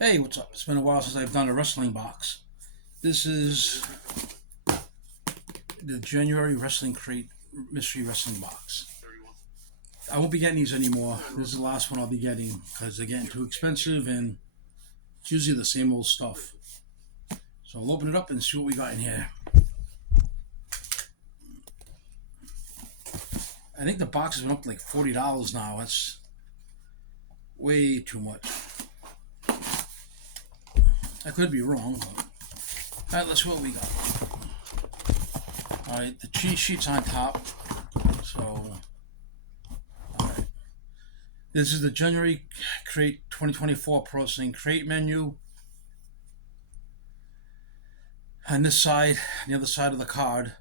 Hey, what's up? It's been a while since I've done a wrestling box. This is the January Wrestling Crate Mystery Wrestling Box. I won't be getting these anymore. This is the last one I'll be getting because they're getting too expensive and it's usually the same old stuff. So I'll open it up and see what we got in here. I think the box has been up to like $40 now. That's way too much. I could be wrong, but alright, let's see what we got. Alright, the cheat sheet's on top. So, alright. This is the January Crate 2024 Pro Wrestling Crate menu. On this side, the other side of the card,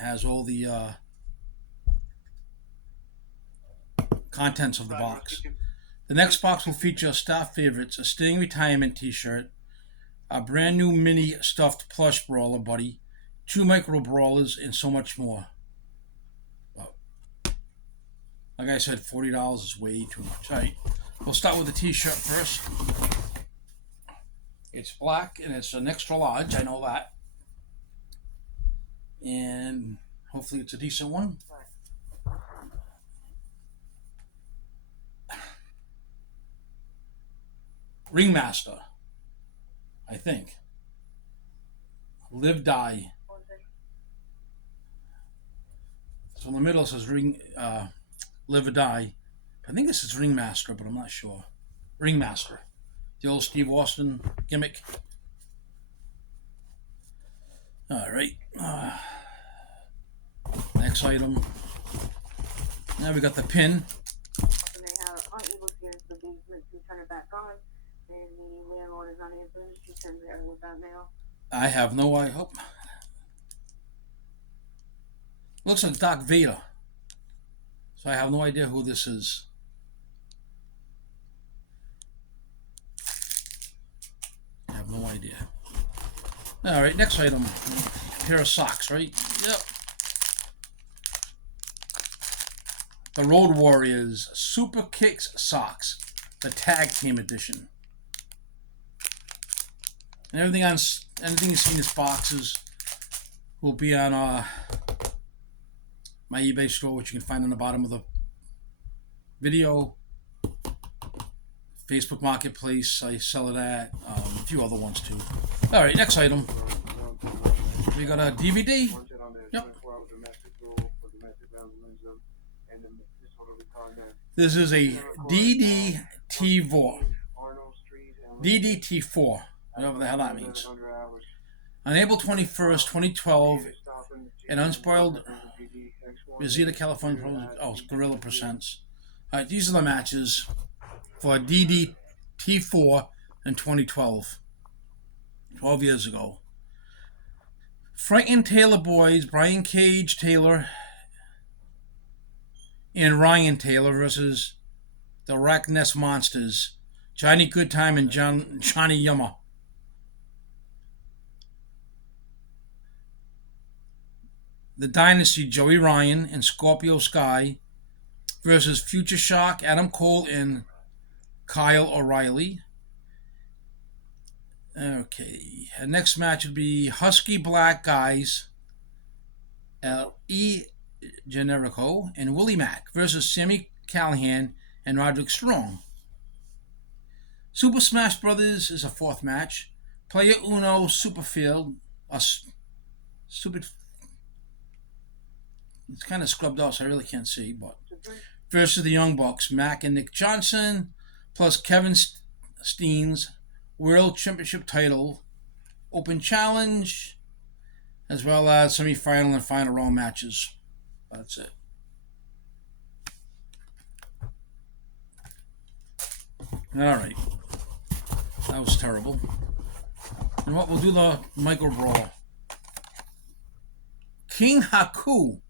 has all the contents of the box. The next box will feature staff favorites, a Sting retirement t-shirt, a brand new mini stuffed plush brawler buddy, 2 micro brawlers, and so much more. Well, like I said, $40 is way too much. Alright, we'll start with the t-shirt first. It's black and it's an extra large, I know that. And hopefully it's a decent one. Ringmaster, I think. Live Die. So in the middle it says Live or Die. I think this is Ringmaster, but I'm not sure. Ringmaster. The old Steve Austin gimmick. Alright. Next item. Now we got the pin. And they aren't able to get into the basement to turn it back on, and the landlord is unable to send it with that mail. I have no idea. Oh. Looks like Doc Vader. So I have no idea who this is. I have no idea. Alright, next item. A pair of socks, right? Yep. The Road Warriors Super Kicks Socks. The Tag Team Edition. And anything you see in this boxes will be on my eBay store, which you can find on the bottom of the video. Facebook Marketplace, I sell it at. A few other ones too. Alright, next item. We got a DVD. Yep. This is a DDT4. DDT4. Whatever the hell that means. On April 21st, 2012, an unspoiled Reseda, California. Oh, it's Gorilla Presents. Alright, these are the matches for DDT4 in 2012. 12 years ago. Franklin Taylor Boys, Brian Cage Taylor, and Ryan Taylor versus the Rock Nest Monsters, Johnny Goodtime and Johnny Yummer. The Dynasty, Joey Ryan and Scorpio Sky versus Future Shock, Adam Cole and Kyle O'Reilly. Okay, the next match would be Husky Black Guys, E. Generico and Willie Mack versus Sammy Callahan and Roderick Strong. Super Smash Brothers is a fourth match. Player Uno Superfield, stupid. It's kind of scrubbed off, so I really can't see. But versus the Young Bucks, Mac and Nick Johnson, plus Kevin Steen's World Championship title, Open Challenge, as well as semi-final and final round matches. That's it. Alright. That was terrible. And what, we'll do the Micro Brawl. King Haku.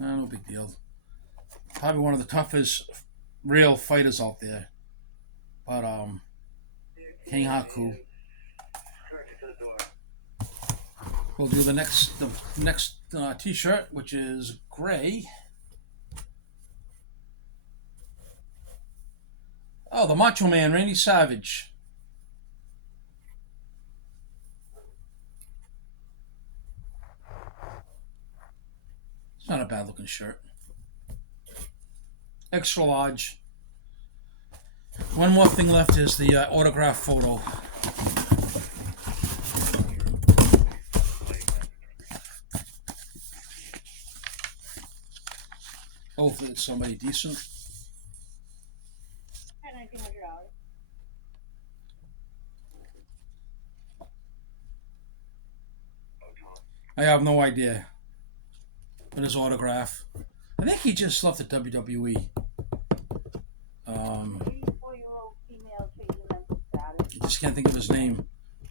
No big deal. Probably one of the toughest real fighters out there. But King Haku. we'll do the next t-shirt, which is gray. Oh, the Macho Man, Randy Savage. It's not a bad looking shirt. Extra large. One more thing left is the autograph photo. Hopefully it's somebody decent. I have no idea. But his autograph. I think he just left the WWE. I just can't think of his name.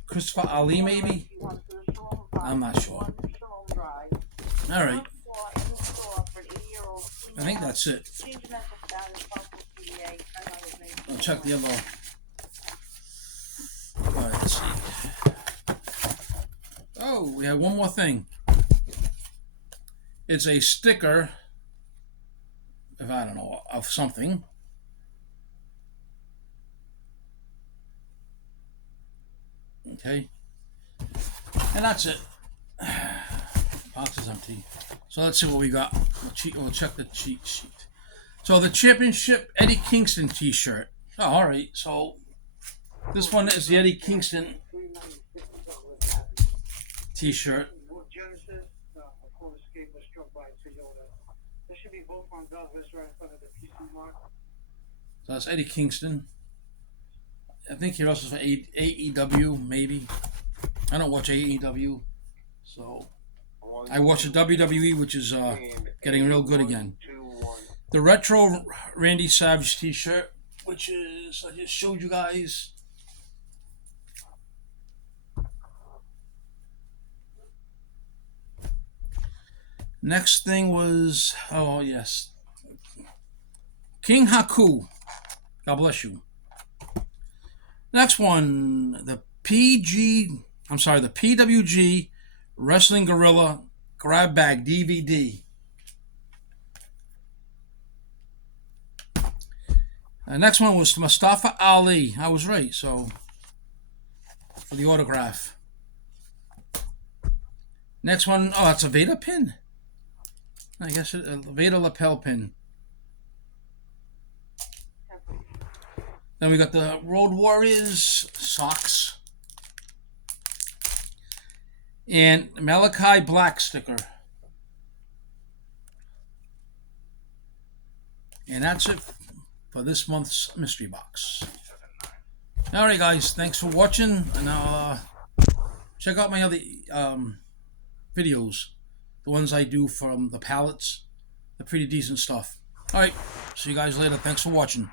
Christopher Ali, maybe? I'm not sure. Alright. I think that's it. I'll check the other. Alright, let's see. Oh, we have one more thing. It's a sticker, if I don't know, of something. Okay. And that's it. Box is empty. So let's see what we got. We'll check the cheat sheet. So the championship Eddie Kingston t-shirt. Oh, alright. So this one is the Eddie Kingston t-shirt. So that's Eddie Kingston. I think he also for AEW, maybe. I don't watch AEW, so I watch the WWE, which is getting real good again. The retro Randy Savage t-shirt, which is, I just showed you guys. Next thing was, oh yes, King Haku. God bless you. Next one, the PWG Wrestling Gorilla Grab Bag DVD. The next one was Mustafa Ali. I was right, so for the autograph. Next one, oh, that's a Vader pin. I guess a Vader lapel pin. Then we got the Road Warriors socks. And Malachi Black sticker. And that's it for this month's mystery box. Alright guys, thanks for watching. And check out my other videos. The ones I do from the pallets. They're pretty decent stuff. Alright, see you guys later. Thanks for watching.